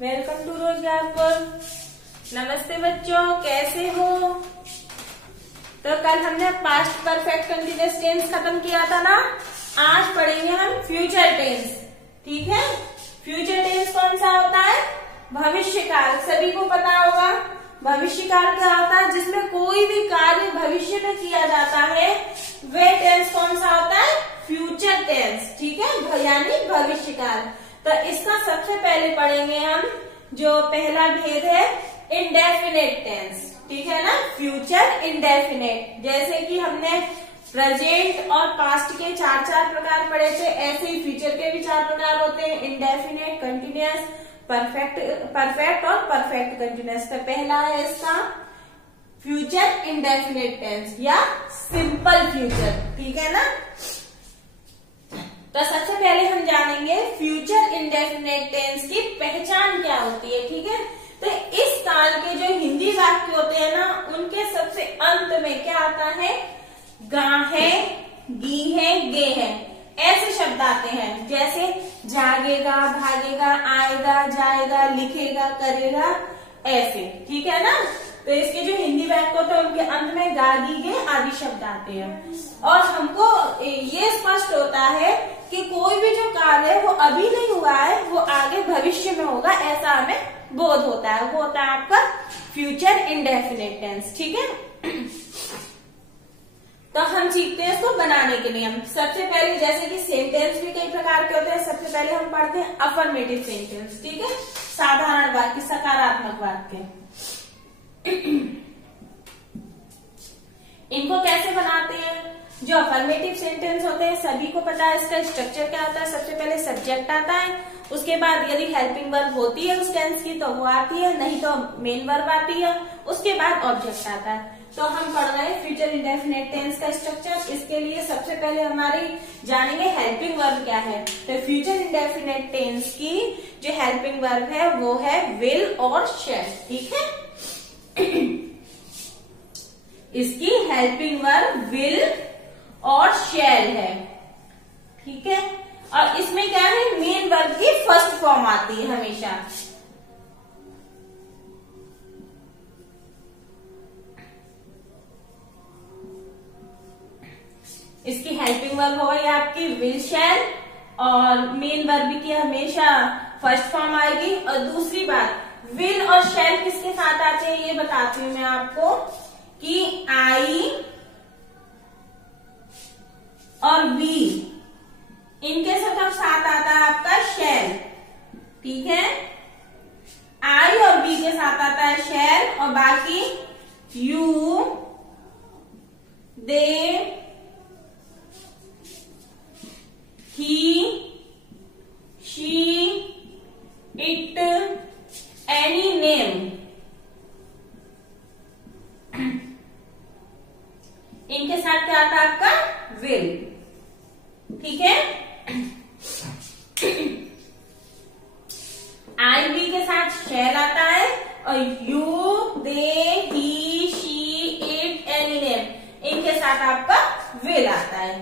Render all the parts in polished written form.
Welcome to रोजगारपुर। नमस्ते बच्चों, कैसे हो? तो कल हमने पास्ट परफेक्ट कंटीन्यूअस टेंस खत्म किया था ना। आज पढ़ेंगे हम फ्यूचर टेंस। ठीक है, फ्यूचर टेंस कौन सा होता है? भविष्य काल। सभी को पता होगा भविष्य काल क्या होता है। जिसमें कोई भी कार्य भविष्य में किया जाता है वे टेंस कौन सा होता है? Future tense. ठीक है, यानी भविष्य काल। तो इसका सबसे पहले पढ़ेंगे हम जो पहला भेद है इंडेफिनेट टेंस। ठीक है ना, फ्यूचर इंडेफिनेट। जैसे कि हमने प्रेजेंट और पास्ट के चार प्रकार पढ़े थे, ऐसे ही फ्यूचर के भी 4 प्रकार होते हैं, इंडेफिनेट, कंटिन्यूअस, परफेक्ट और परफेक्ट कंटिन्यूअस। तो पहला है इसका फ्यूचर इंडेफिनेट टेंस या सिंपल फ्यूचर। ठीक है ना। तो सबसे पहले हम जानेंगे फ्यूचर इंडेफिनेट टेंस की पहचान क्या होती है। ठीक है, तो इस काल के जो हिंदी वाक्य होते हैं ना, उनके सबसे अंत में क्या आता है? गा है, गी है, गे है, ऐसे शब्द आते हैं। जैसे जागेगा, भागेगा, आएगा, जाएगा, लिखेगा, करेगा, ऐसे। ठीक है ना। तो इसके जो हिंदी वाक्य होते हैं उनके अंत में गा, गी, गे आदि शब्द आते हैं। और हमको ये स्पष्ट होता है कि कोई भी जो कार्य है वो अभी नहीं हुआ है, वो आगे भविष्य में होगा, ऐसा हमें बोध होता है। वो होता है आपका फ्यूचर इंडेफिनेट टेंस। ठीक है, तो हम सीखते हैं इसको बनाने के लिए। हम सबसे पहले जैसे कि सेंटेंस भी कई प्रकार के होते हैं, सबसे पहले हम पढ़ते हैं अफर्मेटिव सेंटेंस। ठीक है, साधारण वाक्य, सकारात्मक वाक्य। इनको कैसे बनाते हैं? जो अफर्मेटिव सेंटेंस होते हैं सभी को पता है इसका स्ट्रक्चर क्या होता है। सबसे पहले सब्जेक्ट आता है, उसके बाद यदि हेल्पिंग वर्ब होती है उस टेंस की तो वो आती है, नहीं तो मेन वर्ब आती है, उसके बाद ऑब्जेक्ट आता है। तो हम पढ़ रहे हैं फ्यूचर इंडेफिनेट टेंस का स्ट्रक्चर। इसके लिए सबसे पहले हमारी जानेंगे हेल्पिंग वर्ब क्या है। तो फ्यूचर इंडेफिनेट टेंस की जो हेल्पिंग वर्ब है वो है विल और शैल। ठीक है, इसकी हेल्पिंग वर्ब विल और शैल है। ठीक है, और इसमें क्या है? मेन वर्ब की फर्स्ट फॉर्म आती है हमेशा। इसकी हेल्पिंग वर्ब होगी आपकी विल शैल, और मेन वर्ब की हमेशा फर्स्ट फॉर्म आएगी। और दूसरी बात, विल और शैल किसके साथ आते हैं ये बताती हूं मैं आपको, कि आई और बी इनके साथ आता है आपका शैल। ठीक है, आई और बी के साथ आता है शैल, और बाकी you, they, he, she, it, any name, इनके साथ क्या आता है आपका? विल। ठीक है, आई बी के साथ शैल आता है, और you, they, he, she, it, any name इनके साथ आपका विल आता है।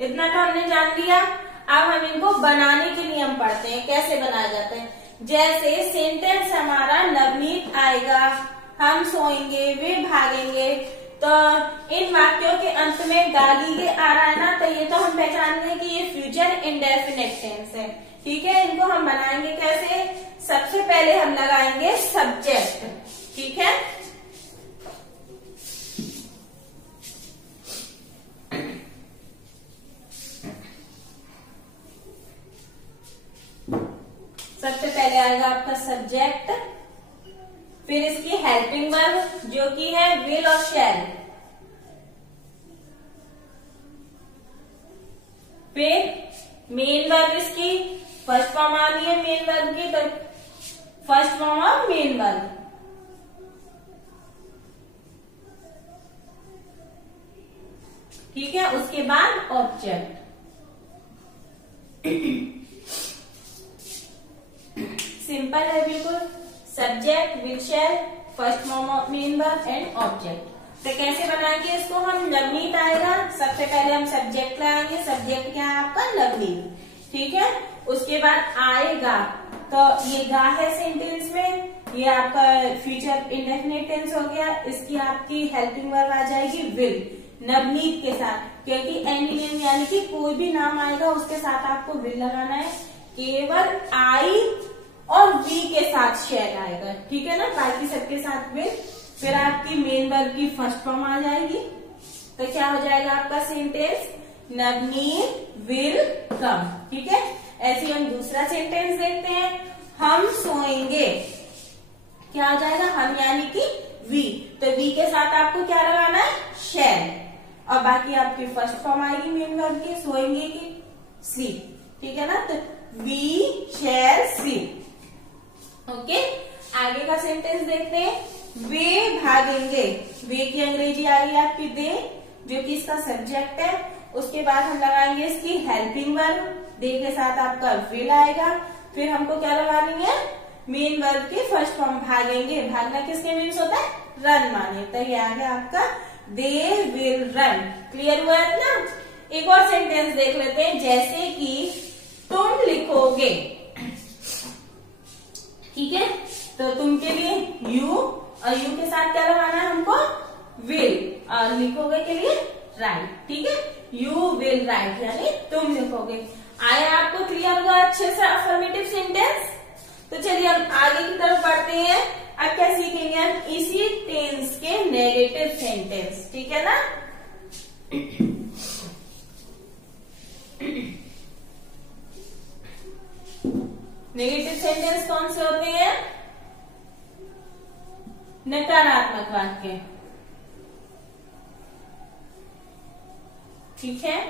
इतना तो हमने जान लिया। अब हम इनको बनाने के नियम पढ़ते हैं, कैसे बनाए जाते हैं। जैसे सेंटेंस हमारा नवनीत आएगा, हम सोएंगे, वे भागेंगे, तो इन वाक्यों के अंत में गाली के आ रहा है ना, तो ये तो हम पहचान लेंगे कि ये फ्यूचर इंडेफिनेट टेंस है। ठीक है, इनको हम बनाएंगे कैसे? सबसे पहले हम लगाएंगे सब्जेक्ट। ठीक है, सबसे पहले आएगा आपका सब्जेक्ट, फिर इसकी हेल्पिंग वर्ब जो कि है विल और शैल, फिर मेन वर्ब इसकी फर्स्ट फॉर्म आनी है मेन वर्ब की, तो first form of main verb. ठीक है, उसके बाद ऑब्जेक्ट। सिंपल है बिल्कुल, subject, will, shall, first form of main verb and object. तो कैसे बनाएंगे इसको हम? नवनीत आएगा, सबसे पहले हम सब्जेक्ट लगाएंगे। सब्जेक्ट क्या है आपका? नवनीत। ठीक है, उसके बाद आएगा, तो ये गा है सेंटेंस में, ये आपका फ्यूचर इंडेफिनिट टेंस हो गया। इसकी आपकी हेल्पिंग वर्ब आ जाएगी विल, नवनीत के साथ, क्योंकि एनी नेम यानी कि कोई भी नाम आएगा उसके साथ आपको विल लगाना है। केवल आई और वी के साथ शैल आएगा, ठीक है ना, बाकी सबके साथ विल। फिर आपकी मेन वर्ब की फर्स्ट फॉर्म आ जाएगी, तो क्या हो जाएगा आपका सेंटेंस, नवनीत विल कम, ठीक है। ऐसे ही हम दूसरा सेंटेंस देखते हैं, हम सोएंगे, क्या हो जाएगा, हम यानी कि वी, तो वी के साथ आपको क्या लगाना है, शैल, और बाकी आपकी फर्स्ट फॉर्म आएगी मेन वर्ब की, सोएंगे की स्लीप, ठीक है ना, तो वी शैल स्लीप। ओके, आगे का सेंटेंस देखते हैं, वे भागेंगे, वे की अंग्रेजी आ गई आपकी दे, जो कि इसका सब्जेक्ट है। उसके बाद हम लगाएंगे इसकी हेल्पिंग वर्ब, दे के साथ आपका विल आएगा। फिर हमको क्या लगानी है, मेन वर्ब की फर्स्ट फॉर्म, भागेंगे, भागना किसके मीन्स होता है, रन माने, तो ये आ गया आपका दे विल रन। क्लियर हुआ है ना। एक और सेंटेंस देख लेते हैं, जैसे कि तुम लिखोगे, ठीक है, तो तुम के लिए यू, और यू के साथ क्या लगाना है हमको, विल, और लिखोगे के लिए राइट, ठीक है, यू विल राइट यानी तुम लिखोगे। आया आपको क्लियर हुआ अच्छे से अफर्मेटिव सेंटेंस। तो चलिए हम आगे की तरफ बढ़ते हैं। अब क्या सीखेंगे हम, इसी टेंस के नेगेटिव सेंटेंस, ठीक है ना। नेगेटिव सेंटेंस कौन से होते हैं, नकारात्मक वाक्य, ठीक है।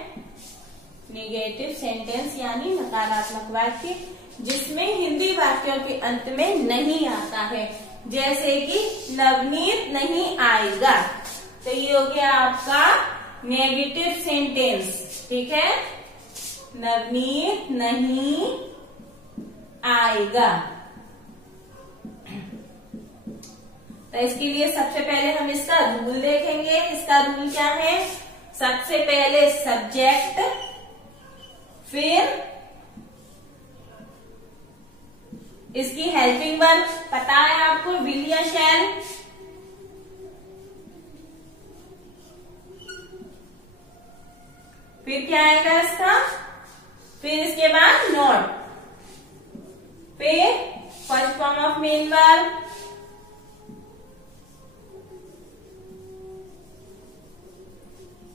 नेगेटिव सेंटेंस यानी नकारात्मक वाक्य जिसमें हिंदी वाक्यों के अंत में नहीं आता है, जैसे कि नवनीत नहीं आएगा, तो ये हो गया आपका नेगेटिव सेंटेंस, ठीक है, नवनीत नहीं आएगा। तो इसके लिए सबसे पहले हम इसका रूल देखेंगे। इसका रूल क्या है, सबसे पहले सब्जेक्ट, फिर इसकी हेल्पिंग वर्ब, पता है आपको विल या शैल, फिर क्या आएगा इसका, फिर इसके बाद नॉट, फिर first form of main verb,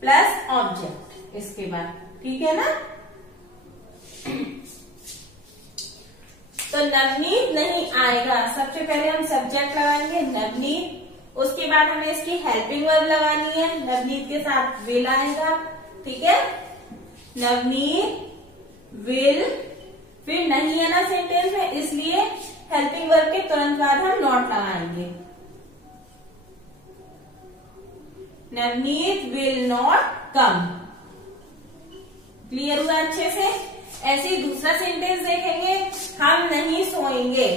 plus object इसके बाद, ठीक है ना। तो नवनीत नहीं आएगा, सबसे पहले हम सब्जेक्ट लगाएंगे नवनीत, उसके बाद हमें इसकी हेल्पिंग वर्ब लगानी है, नवनीत के साथ विल आएगा, ठीक है, नवनीत विल, फिर नहीं है ना सेंटेंस में, इसलिए हेल्पिंग वर्ब के तुरंत बाद हम नॉट लगाएंगे, Navneet will not come. Clear हुआ अच्छे से। ऐसे ही दूसरा सेंटेंस देखेंगे, हम नहीं सोएंगे,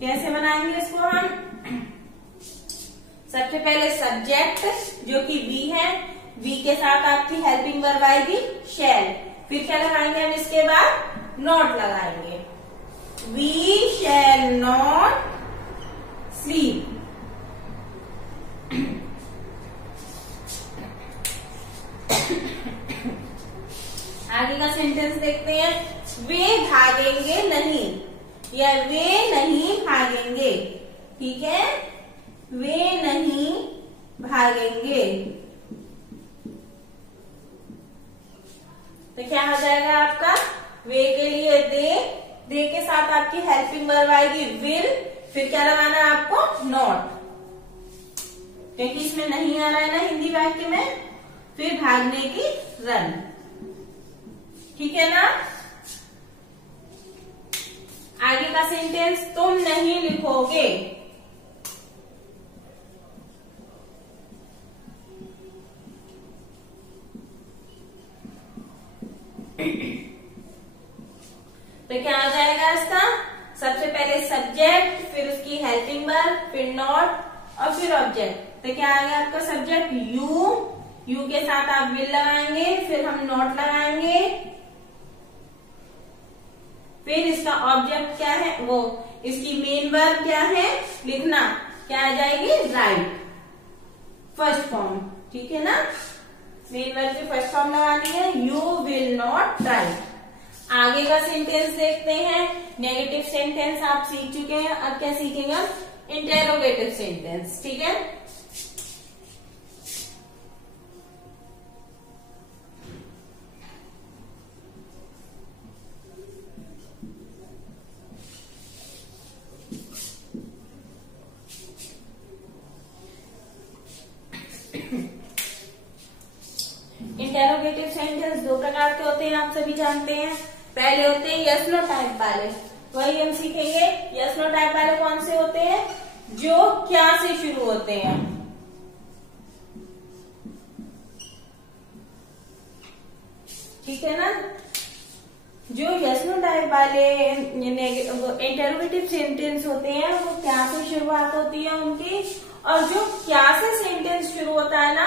कैसे बनाएंगे इसको हम, सबसे पहले सब्जेक्ट जो कि वी है, वी के साथ आपकी हेल्पिंग वर्ब आएगी शैल, फिर क्या लगाएंगे हम इसके बाद, नॉट लगाएंगे, वी शैल नॉट स्लीप। आगे का सेंटेंस देखते हैं, वे भागेंगे नहीं, या वे नहीं भागेंगे, ठीक है, वे नहीं भागेंगे, तो क्या हो जाएगा आपका, वे के लिए दे के साथ आपकी हेल्पिंग वर्ब आएगी विल, फिर क्या लगाना है आपको, नॉट, क्योंकि इसमें नहीं आ रहा है ना हिंदी वाक्य में, फिर भागने की रन, ठीक है ना। आगे का सेंटेंस, तुम नहीं लिखोगे, तो क्या आ जाएगा इसका, सबसे पहले सब्जेक्ट, फिर उसकी हेल्पिंग वर्ब, फिर नॉट और फिर ऑब्जेक्ट, तो क्या आ गया आपका सब्जेक्ट यू, यू के साथ आप विल लगाएंगे, फिर हम नॉट लगाएंगे, फिर इसका ऑब्जेक्ट क्या है, वो इसकी मेन वर्ब क्या है, लिखना, क्या आ जाएगी, राइट, फर्स्ट फॉर्म, ठीक है ना। मेन वर्ब की फर्स्ट फॉर्म लगानी है, यू विल नॉट राइट। आगे का सेंटेंस देखते हैं। नेगेटिव सेंटेंस आप सीख चुके हैं, अब क्या सीखेंगे हम, इंटेरोगेटिव सेंटेंस, ठीक है। इंटेरोगेटिव सेंटेंस दो प्रकार के होते हैं, आप सभी जानते हैं। पहले होते हैं यस नो टाइप वाले, वही हम सीखेंगे। यस नो टाइप वाले कौन से होते हैं, जो क्या से शुरू होते हैं, ठीक है ना। जो यस नो टाइप वाले इंटेरोगेटिव सेंटेंस होते हैं वो क्या से शुरुआत होती है उनकी, और जो क्या से सेंटेंस शुरू होता है ना,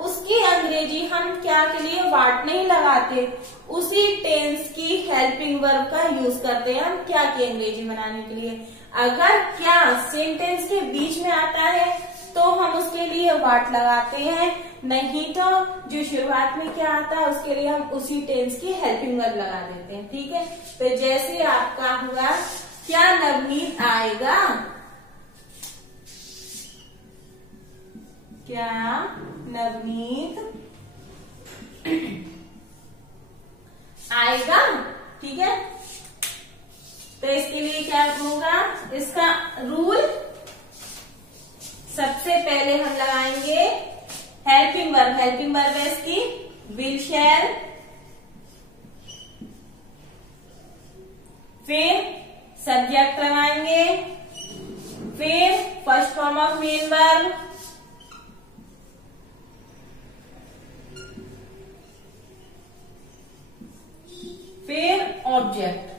उसकी अंग्रेजी हम क्या के लिए वाट नहीं लगाते, उसी टेंस की हेल्पिंग वर्ब का यूज करते हैं हम क्या की अंग्रेजी बनाने के लिए। अगर क्या सेंटेंस के बीच में आता है तो हम उसके लिए वाट लगाते हैं, नहीं तो जो शुरुआत में क्या आता है उसके लिए हम उसी टेंस की हेल्पिंग वर्ब लगा देते हैं, ठीक है। तो जैसे आपका हुआ, क्या नवनीत आएगा, क्या नवनीत आएगा, ठीक है। तो इसके लिए क्या होगा, इसका रूल सबसे पहले हम लगाएंगे हेल्पिंग वर्ब। हेल्पिंग वर्ब है इसकी विल शैल, फिर सब्जेक्ट लगाएंगे, फिर first form of main verb, फिर ऑब्जेक्ट।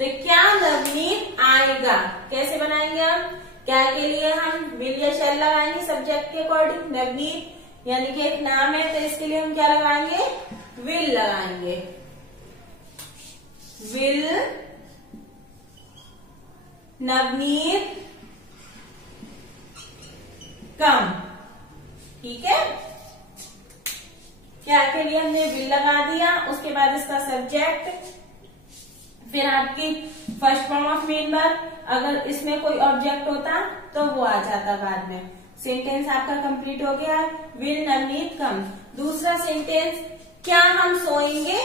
तो क्या नवनीत आएगा कैसे बनाएंगे हम, क्या के लिए हम विल या शैल लगाएंगे सब्जेक्ट के अकॉर्डिंग। नवनीत यानी कि एक नाम है, तो इसके लिए हम क्या लगाएंगे, विल लगाएंगे। विल नवनीत कम, ठीक है। क्या के लिए हमने विल लगा दिया, उसके बाद इसका सब्जेक्ट, फिर आपकी first form of main verb. अगर इसमें कोई ऑब्जेक्ट होता तो वो आ जाता बाद में। सेंटेंस आपका कंप्लीट हो गया, विल नवनीत कम। दूसरा सेंटेंस, क्या हम सोएंगे,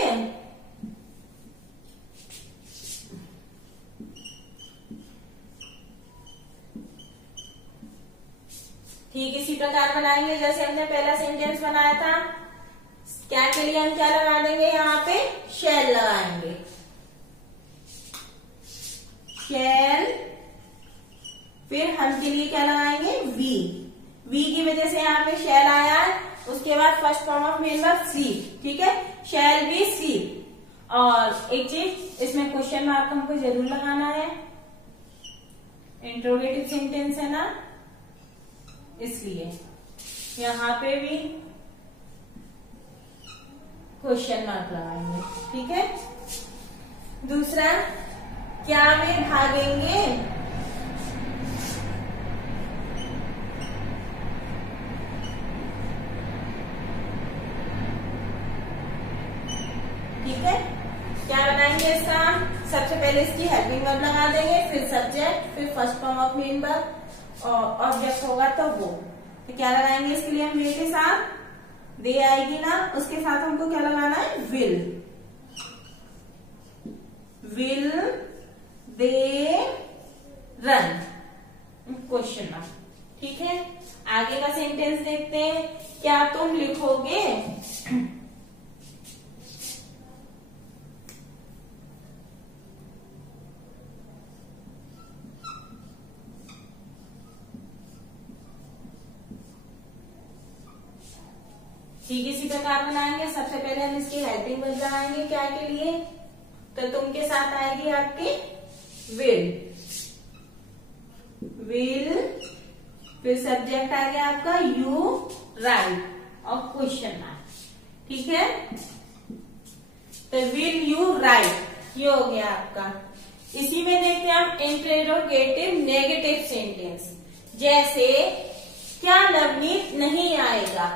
ठीक इसी प्रकार बनाएंगे जैसे हमने पहला सेंटेंस बनाया था। क्या के लिए हम क्या लगा देंगे, यहाँ पे शैल लगाएंगे, शैल। फिर हम के लिए क्या लगाएंगे, वी। वी की वजह से यहाँ पे शैल आया है, उसके बाद first form of main verb sleep, ठीक है, शैल बी स्लीप। और एक चीज इसमें क्वेश्चन मार्क हमको जरूर लगाना है, इंट्रोगेटिव सेंटेंस है ना, इसलिए यहाँ पे भी क्वेश्चन मार्क लगाएंगे, ठीक है। दूसरा, क्या में भागेंगे, ठीक है। क्या बनाएंगे इसका, सबसे पहले इसकी हेल्पिंग वर्ब लगा देंगे, फिर सब्जेक्ट, फिर first form of main verb, और ऑब्जेक्ट होगा तो वो। तो क्या लगाएंगे इसके लिए हम वे के साथ, दे आएगी ना, उसके साथ हमको क्या लगाना है, will. Will they run, question mark, ठीक है। आगे का सेंटेंस देखते हैं, क्या तुम लिखोगे, ठीक इसी प्रकार बनाएंगे। सबसे पहले हम इसकी हेल्पिंग वर्ब लगाएंगे क्या के लिए, तो तुम के साथ आएगी आपकी विल। विल फिर सब्जेक्ट आ गया आपका यू राइट और क्वेश्चन मार्क। ठीक है, तो विल यू राइट ये हो गया आपका। इसी में देखते हैं हम इंटरोगेटिव नेगेटिव सेंटेंस, जैसे क्या नवनीत नहीं आएगा।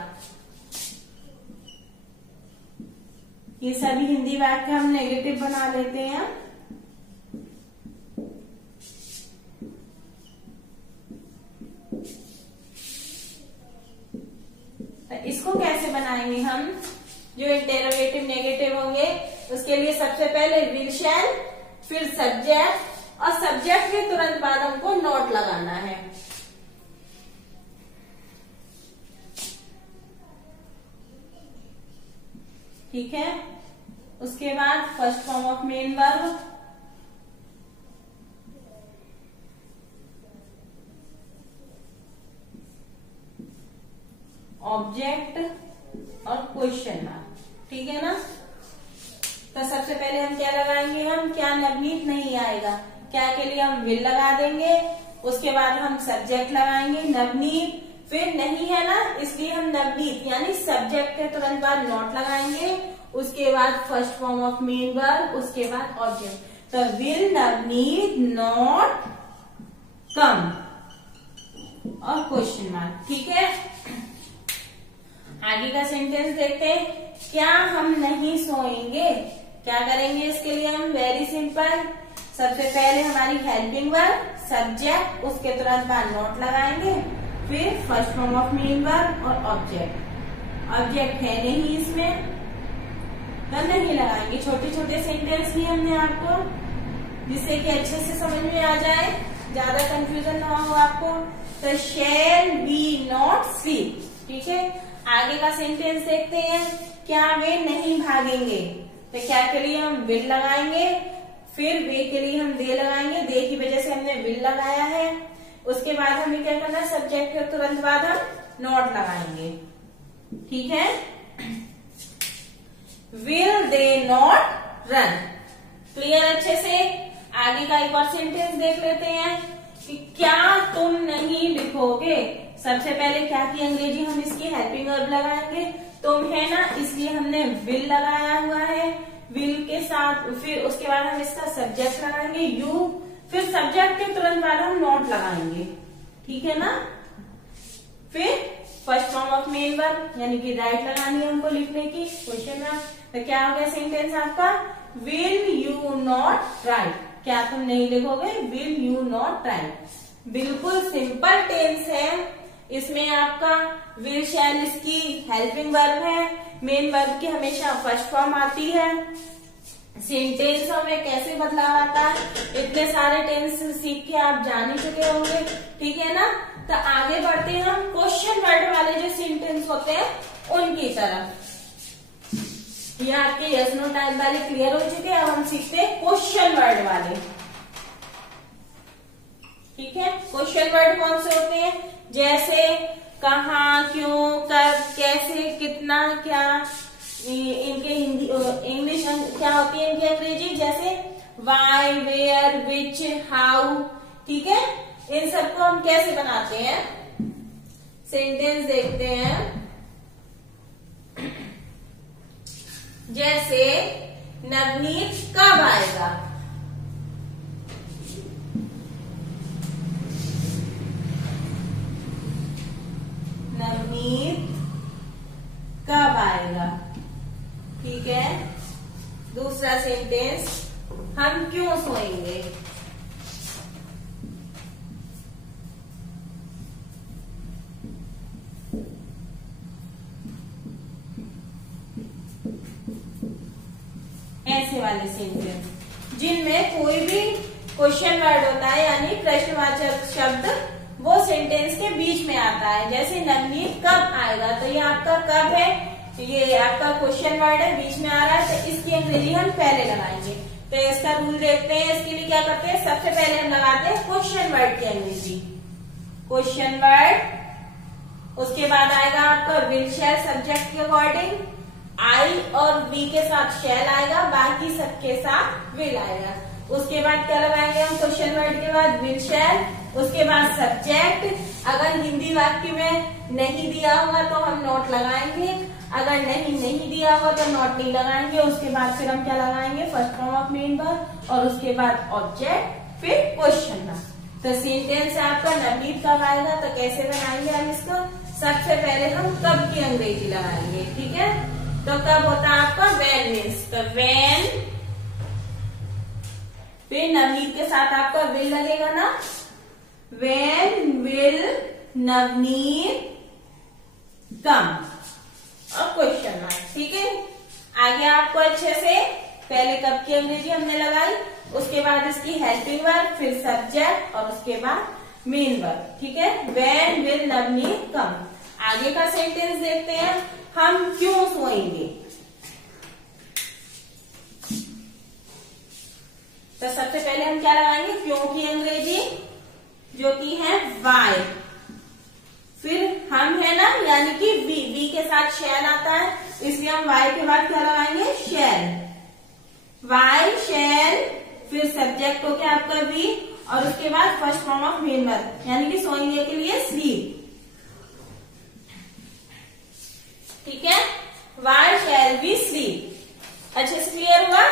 ये सभी हिंदी वाक्य हम नेगेटिव बना लेते हैं। तो इसको कैसे बनाएंगे हम, जो इंटरोगेटिव नेगेटिव होंगे उसके लिए सबसे पहले विल शैल, फिर सब्जेक्ट, और सब्जेक्ट के तुरंत बाद हमको नॉट लगाना है। ठीक है, उसके बाद first form of main verb, object और क्वेश्चन मार्क। ठीक है ना, तो सबसे पहले हम क्या लगाएंगे, हम क्या नवनीत नहीं आएगा, क्या के लिए हम विल लगा देंगे, उसके बाद हम सब्जेक्ट लगाएंगे नवनीत, फिर नहीं है ना इसलिए हम नवनीत यानी सब्जेक्ट के तुरंत बाद नॉट लगाएंगे, उसके बाद first form of main verb, उसके बाद ऑब्जेक्ट। तो विल नवनीत नॉट कम और क्वेश्चन मार्क। ठीक है, आगे का सेंटेंस देखते हैं, क्या हम नहीं सोएंगे। क्या करेंगे इसके लिए हम, वेरी सिंपल, सबसे पहले हमारी हेल्पिंग वर्ब, सब्जेक्ट, उसके तुरंत बाद नॉट लगाएंगे, फिर first form of main verb और ऑब्जेक्ट। ऑब्जेक्ट है नहीं इसमें तो नहीं लगाएंगे। छोटे छोटे सेंटेंस लिए हमने आपको, जिससे कि अच्छे से समझ में आ जाए, ज्यादा कंफ्यूजन ना हो आपको। तो शैल बी नॉट स्लीप। ठीक है, आगे का सेंटेंस देखते हैं, क्या वे नहीं भागेंगे। तो क्या के लिए हम विल लगाएंगे, फिर वे के लिए हम दे लगाएंगे, दे की वजह से हमने विल लगाया है। उसके बाद हमें क्या करना है, सब्जेक्ट के तुरंत बाद हम नॉट लगाएंगे। ठीक है, will they not run. Clear अच्छे से। आगे का एक और सेंटेंस देख लेते हैं कि क्या तुम नहीं लिखोगे। सबसे पहले क्या की अंग्रेजी हम इसकी हेल्पिंग वर्ब लगाएंगे, तुम है ना इसलिए हमने विल लगाया हुआ है, विल के साथ फिर उसके बाद हम इसका सब्जेक्ट लगाएंगे यू, फिर सब्जेक्ट के तुरंत बाद हम नॉट लगाएंगे। ठीक है ना, फिर first form of main verb यानी कि राइट लगानी है हमको लिखने की, क्वेश्चन मार्क। तो क्या हो गया सेंटेंस आपका, विल यू नॉट राइट। क्या तुम नहीं लिखोगे, विल यू नॉट राइट। बिल्कुल सिंपल टेंस है। इसमें आपका विल शैल इसकी हेल्पिंग वर्ब है, मेन वर्ब की हमेशा फर्स्ट फॉर्म आती है। सेंटेंसों में कैसे बदलाव आता है, इतने सारे टेंस सीख के आप जान ही चुके होंगे। ठीक है ना, तो आगे बढ़ते हैं हम क्वेश्चन वर्ड वाले जो सेंटेंस होते हैं उनकी तरफ। ये आपके यस नो टाइप वाले क्लियर हो चुके हैं, अब हम सीखते हैं क्वेश्चन वर्ड वाले। ठीक है, क्वेश्चन वर्ड कौन से होते हैं, जैसे कहाँ, क्यों, कब, कैसे, कितना, क्या। इनके हिंदी इंग्लिश क्या होती है इनकी अंग्रेजी, जैसे वाई, वेयर, विच, हाउ। ठीक है, इन सबको हम कैसे बनाते हैं, सेंटेंस देखते हैं। जैसे नवनीत कब आएगा, नवनीत कब आएगा। ठीक है, दूसरा सेंटेंस, हम क्यों सोएंगे। ऐसे वाले सेंटेंस जिनमें कोई भी क्वेश्चन वर्ड होता है यानी प्रश्नवाचक शब्द वो सेंटेंस के बीच में आता है। जैसे नवनीत कब आएगा, तो ये आपका कब है, ये आपका क्वेश्चन वर्ड है, बीच में आ रहा है, तो इसकी अंग्रेजी हम पहले लगाएंगे। तो इसका रूल देखते हैं। इसके लिए क्या करते हैं, सबसे पहले हम लगाते हैं क्वेश्चन वर्ड की अंग्रेजी, क्वेश्चन वर्ड। उसके बाद आएगा आपका विल शैल, सब्जेक्ट के अकॉर्डिंग आई और वी के साथ शैल आएगा, बाकी सबके साथ विल आएगा। उसके बाद क्या लगाएंगे हम क्वेश्चन वर्ड के बाद, विल शैल, उसके बाद सब्जेक्ट, अगर हिंदी वाक्य में नहीं दिया होगा तो हम नॉट लगाएंगे, अगर नहीं दिया होगा तो नॉट नहीं लगाएंगे। उसके बाद फिर हम क्या लगाएंगे, first form of main verb और उसके बाद ऑब्जेक्ट, फिर क्वेश्चन मार्क। तो सेंटेंस आपका नवनीत कब आएगा, तो कैसे बनाएंगे हम इसको। सबसे पहले हम कब की अंग्रेजी लगाएंगे, ठीक है। तो कब होता है आपका वेन मीन्स, तो वेन, फिर नवनीत के साथ आपका विल लगेगा ना, वेन विल नवनीत कम और क्वेश्चन मार्क, ठीक है। आगे आपको अच्छे से पहले कब की अंग्रेजी हमने लगाई, उसके बाद इसकी हेल्पिंग वर्ब, फिर सब्जेक्ट और उसके बाद मेन वर्ब, ठीक है। वेन विल नवनीत कम। आगे का सेंटेंस देखते हैं, हम क्यों सोएंगे। तो सबसे पहले हम क्या लगाएंगे, क्यों की अंग्रेजी जो की है वाई, फिर हम है ना यानी कि बी के साथ शैल आता है, इसलिए हम वाई के बाद क्या लगाएंगे, शैल, वाई शैल, फिर सब्जेक्ट हो गया आपका बी और उसके बाद first form of main verb यानी कि सोएंगे के लिए स्लीप, ठीक है। Why shall be sleep. अच्छे से क्लियर हुआ।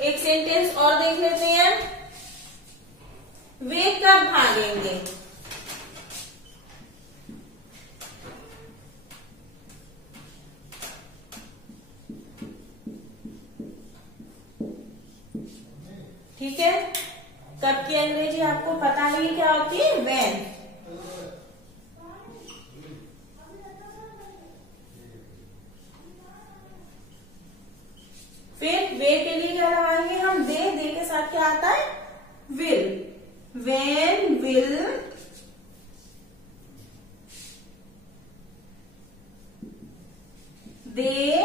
एक सेंटेंस और देख लेते हैं, वे कब भागेंगे। ठीक है, कब की अंग्रेजी आपको पता नहीं क्या होती है, वेन। फिर वे के लिए क्या लगाएंगे हम, दे के साथ क्या आता है, will, when will they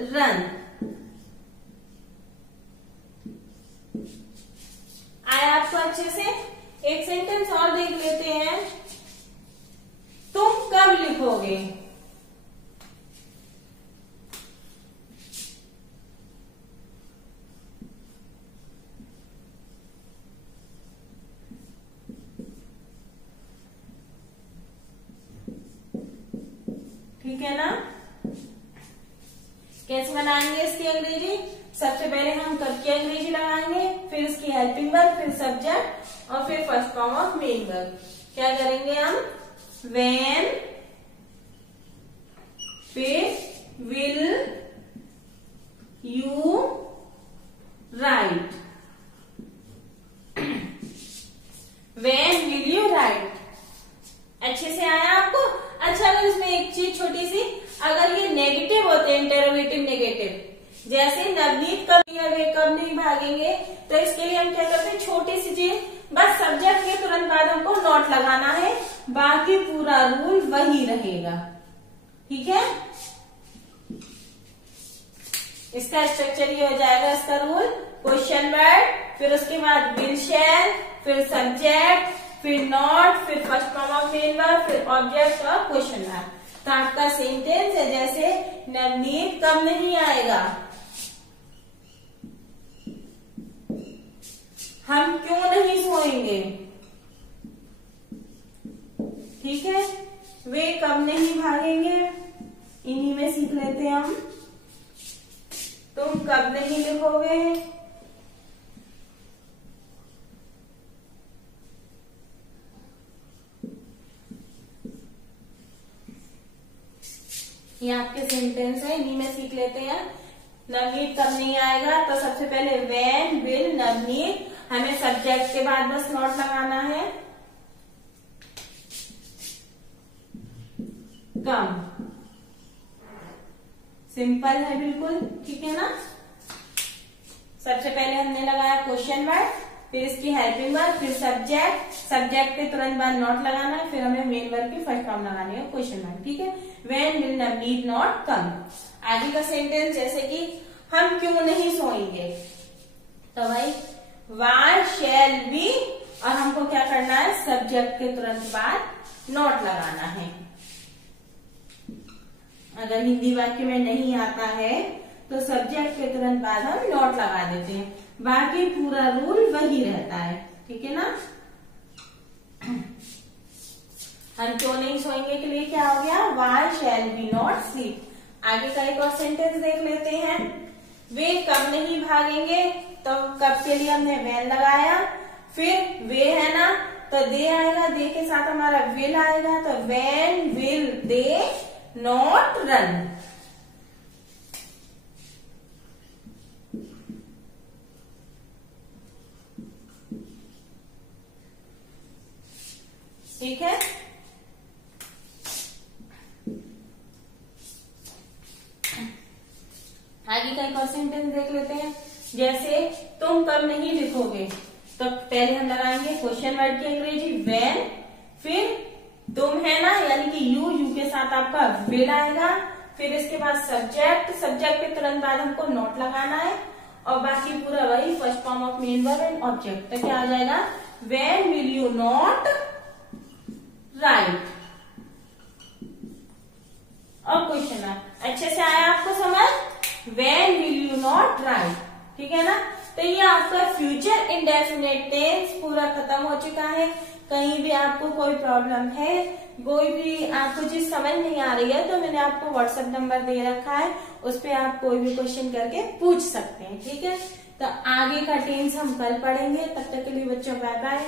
run. आया आपको अच्छे से। एक सेंटेंस और देख लेते हैं, तुम कब लिखोगे। ठीक है ना। कैसे बनाएंगे इसकी अंग्रेजी, सबसे पहले हम कब की अंग्रेजी लगाएंगे, फिर इसकी हेल्पिंग वर्ब, फिर सब्जेक्ट और फिर first form of main verb. क्या करेंगे हम, वेन, फिर will you right, when will you right. अच्छे से आया आपको। अच्छा, अगर इसमें एक चीज छोटी सी, अगर ये नेगेटिव होते हैं, इंटरोगेटिव नेगेटिव, जैसे नवनीत कब या वे कब नहीं भागेंगे, तो इसके लिए हम क्या करते हैं, छोटी सी चीज, बस सब्जेक्ट के तुरंत बाद हमको नॉट लगाना है, बाकी पूरा रूल वही रहेगा, ठीक है। इसका स्ट्रक्चर ये हो जाएगा, इसका रूल, क्वेश्चन वर्ड, फिर उसके बाद विल शैल, फिर सब्जेक्ट, फिर नॉट, फिर first form of main verb, फिर ऑब्जेक्ट और क्वेश्चन मार्क। तो आपका सेंटेंस है जैसे नवनीत कब नहीं आएगा, हम क्यों नहीं सोएंगे, ठीक है, वे कब नहीं भागेंगे, इन्हीं में सीख लेते हैं हम, तुम कब नहीं लिखोगे, ये आपके सेंटेंस है, इन्हीं में सीख लेते हैं। नवनीत कब नहीं आएगा, तो सबसे पहले वेन विल नवनीत, हमें सब्जेक्ट के बाद बस नॉट लगाना है, कम, सिंपल है बिल्कुल, ठीक है ना। सबसे पहले हमने लगाया क्वेश्चन वर्ड, फिर इसकी हेल्पिंग वर्ब, फिर सब्जेक्ट, सब्जेक्ट के तुरंत बाद नॉट लगाना है, फिर हमें मेन वर्ब की फर्स्ट फॉर्म लगानी है, क्वेश्चन वर्ड, ठीक है। When will Navneet not come. आगे का सेंटेंस जैसे कि हम क्यों नहीं सोएंगे, तो भाई वाई शैल बी, और हमको क्या करना है, सब्जेक्ट के तुरंत बाद नॉट लगाना है। अगर हिंदी वाक्य में नहीं आता है तो सब्जेक्ट के तुरंत बाद हम नॉट लगा देते हैं, बाकी पूरा रूल वही रहता है। ठीक है ना। हम क्यों नहीं सोएंगे के लिए क्या हो गया, why shall we not sleep. आगे का एक और सेंटेंस देख लेते हैं। वे कब नहीं भागेंगे, तो कब के लिए हमने वैन लगाया, फिर वे है ना तो दे आएगा, दे के साथ हमारा विल आएगा, तो van will they not run. ठीक है। आगे का एक और सेंटेंस देख लेते हैं। जैसे तुम कब नहीं लिखोगे, तो पहले हम लगाएंगे क्वेश्चन वर्ड की अंग्रेजी व्हेन, फिर तुम है ना यानी कि यू के साथ आपका विल आएगा, फिर इसके बाद सब्जेक्ट, सब्जेक्ट के तुरंत बाद हमको नॉट लगाना है, और बाकी पूरा वही first form of main verb and object. तो क्या आ जाएगा, when will you not right. और क्वेश्चन अच्छे से आया आपको समझ, when will you not right, ठीक है ना। तो ये आपका फ्यूचर इंडेफिनिट टेंस पूरा खत्म हो चुका है। कहीं भी आपको कोई प्रॉब्लम है, कोई भी आपको चीज समझ नहीं आ रही है, तो मैंने आपको व्हाट्सएप नंबर दे रखा है, उस पर आप कोई भी क्वेश्चन करके पूछ सकते हैं, ठीक है। तो आगे का टेंस हम कल पढ़ेंगे, तब तक के लिए बच्चों बाय बाय।